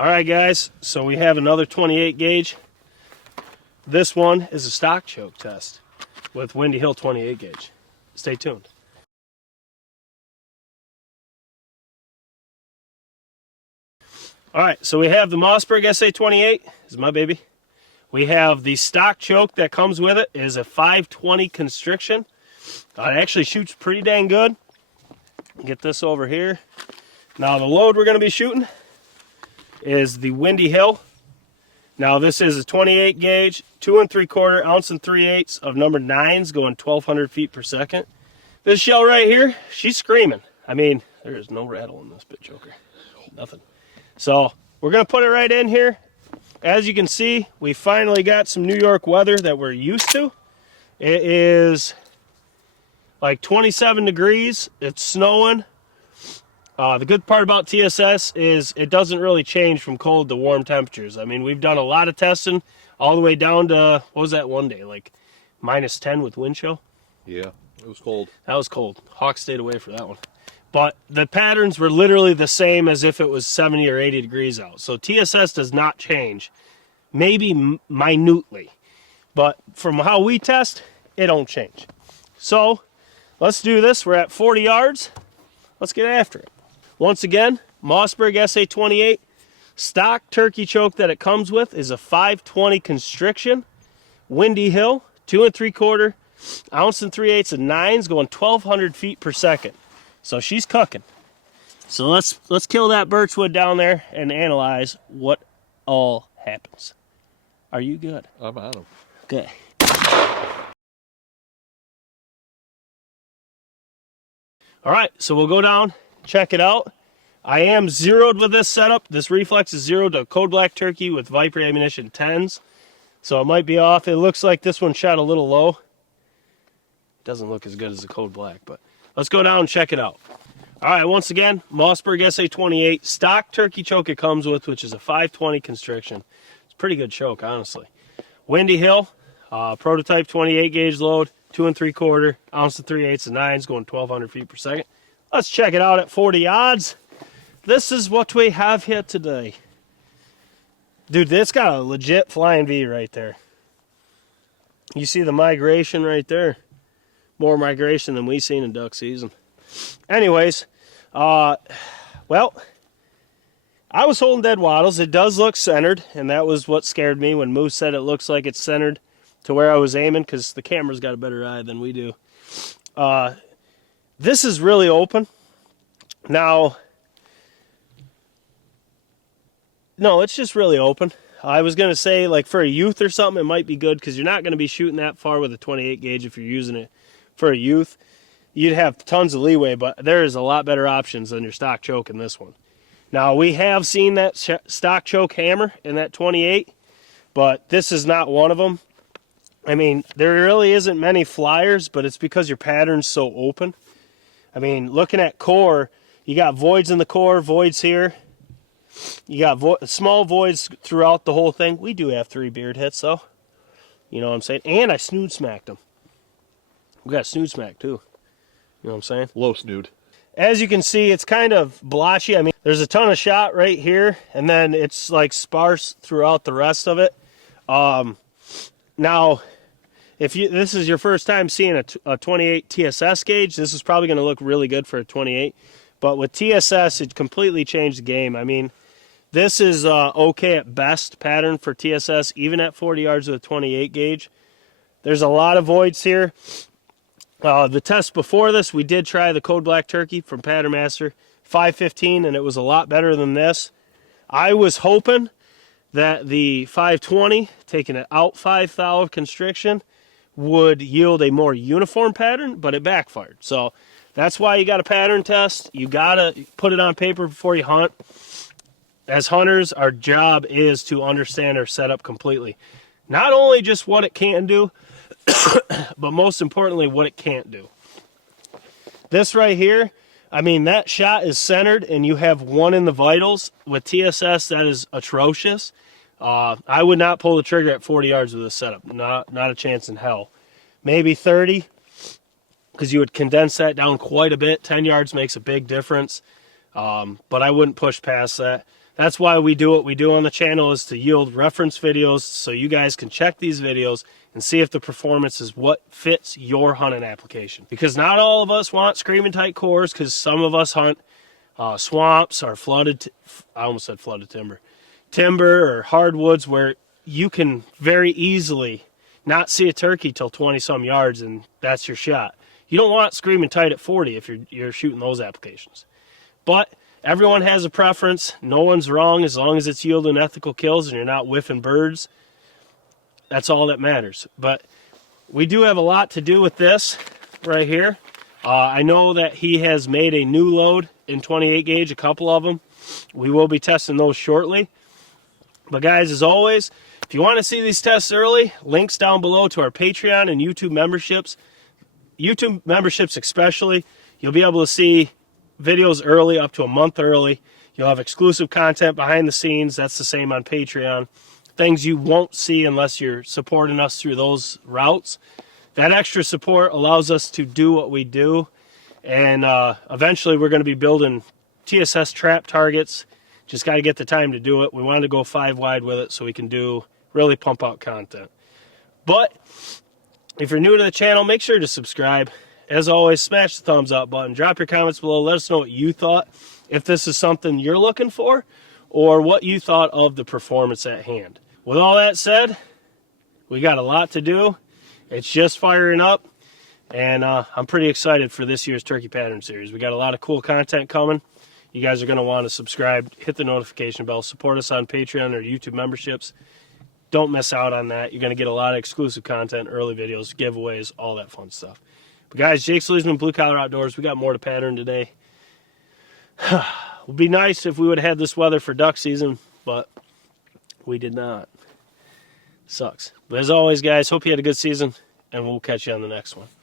All right, guys, so we have another 28 gauge. This one is a stock choke test with Windy Hill 28 gauge. Stay tuned. All right, so we have the Mossberg SA28, this is my baby. We have the stock choke that comes with it, is a 520 constriction. It actually shoots pretty dang good. Get this over here. Now the load we're going to be shooting is the Windy Hill. Now this is a 28 gauge, 2 3/4 ounce and 3/8 of number 9s going 1,200 feet per second. This shell right here, she's screaming. I mean, there is no rattle in this bit choker, nothing. So we're going to put it right in here. As you can see, we finally got some New York weather that we're used to. It is like 27 degrees. It's snowing. The good part about TSS is it doesn't really change from cold to warm temperatures. I mean, we've done a lot of testing all the way down to, what was that one day? Like -10 with wind chill? Yeah, it was cold. That was cold. Hawks stayed away for that one. But the patterns were literally the same as if it was 70 or 80 degrees out. So TSS does not change, maybe minutely. But from how we test, it don't change. So let's do this. We're at 40 yards. Let's get after it. Once again, Mossberg SA28. Stock turkey choke that it comes with is a 520 constriction. Windy Hill, 2 3/4 ounce and 3/8 of 9s going 1,200 feet per second. So she's cooking. So let's kill that birchwood down there and analyze what all happens. Are you good? I'm at him. Okay. All right, so we'll go down, check it out. I am zeroed with this setup. This reflex is zeroed to Code Black Turkey with Viper ammunition 10s. So it might be off. It looks like this one shot a little low. Doesn't look as good as the Code Black, but let's go down and check it out. All right, once again, Mossberg SA28, stock turkey choke it comes with, which is a 520 constriction. It's a pretty good choke, honestly. Windy Hill, prototype 28 gauge load, 2 3/4 ounce and 3/8 of 9s going 1,200 feet per second. Let's check it out at 40 odds. This is what we have here today. Dude, this got a legit flying V right there. You see the migration right there. More migration than we've seen in duck season. Anyways, well, I was holding dead wattles. It does look centered, and that was what scared me when Moose said it looks like it's centered to where I was aiming, because the camera's got a better eye than we do. This is really open. Now, no, it's just really open. I was going to say, like, for a youth or something, it might be good, because you're not going to be shooting that far with a 28 gauge if you're using it for a youth. You'd have tons of leeway, but there's a lot better options than your stock choke in this one. Now, we have seen that stock choke hammer in that 28, but this is not one of them. I mean, there really isn't many flyers, but it's because your pattern's so open. I mean, looking at core, you got voids in the core, voids here. You got small voids throughout the whole thing. We do have 3 beard hits, though. You know what I'm saying? And I snood smacked them. We got snood smack, too. You know what I'm saying? Low snood. As you can see, it's kind of blotchy. I mean, there's a ton of shot right here, and then it's like sparse throughout the rest of it. Now, if this is your first time seeing a 28 TSS gauge, this is probably going to look really good for a 28. But with TSS, it completely changed the game. I mean, this is okay at best pattern for TSS, even at 40 yards with a 28 gauge. There's a lot of voids here. The test before this, we did try the Code Black Turkey from Pattern Master 515, and it was a lot better than this. I was hoping that the 520, taking it out 5 thou of constriction, would yield a more uniform pattern, but it backfired. So that's why you got a pattern test. You got to put it on paper before you hunt. As hunters, our job is to understand our setup completely. Not only just what it can do, but most importantly, what it can't do. This right here, I mean, that shot is centered, and you have 1 in the vitals. With TSS, that is atrocious. I would not pull the trigger at 40 yards with this setup. Not a chance in hell. Maybe 30, because you would condense that down quite a bit. 10 yards makes a big difference, but I wouldn't push past that. That's why we do what we do on the channel, is to yield reference videos so you guys can check these videos and see if the performance is what fits your hunting application. Because not all of us want screaming tight cores, because some of us hunt swamps or I almost said flooded timber or hardwoods where you can very easily not see a turkey till 20 some yards and that's your shot. You don't want screaming tight at 40 if you're shooting those applications. But everyone has a preference. No one's wrong as long as it's yielding ethical kills and you're not whiffing birds. That's all that matters. But we do have a lot to do with this right here. I know that he has made a new load in 28 gauge, a couple of them. We will be testing those shortly. But guys, as always, if you want to see these tests early, links down below to our Patreon and YouTube memberships. YouTube memberships especially, you'll be able to see videos early, up to a month early. You'll have exclusive content behind the scenes. That's the same on Patreon. Things you won't see unless you're supporting us through those routes. That extra support allows us to do what we do. And eventually we're going to be building TSS trap targets. Just got to get the time to do it. We wanted to go 5 wide with it so we can really pump out content. But if you're new to the channel, make sure to subscribe. As always, smash the thumbs up button. Drop your comments below. Let us know what you thought, if this is something you're looking for, or what you thought of the performance at hand. With all that said, we got a lot to do. It's just firing up, and I'm pretty excited for this year's Turkey Pattern Series. We got a lot of cool content coming. You guys are going to want to subscribe, hit the notification bell, support us on Patreon or YouTube memberships. Don't miss out on that. You're going to get a lot of exclusive content, early videos, giveaways, all that fun stuff. But guys, Jake Sleesman, Blue Collar Outdoors. We got more to pattern today. It would be nice if we would have had this weather for duck season, but we did not. Sucks. But as always, guys, hope you had a good season, and we'll catch you on the next one.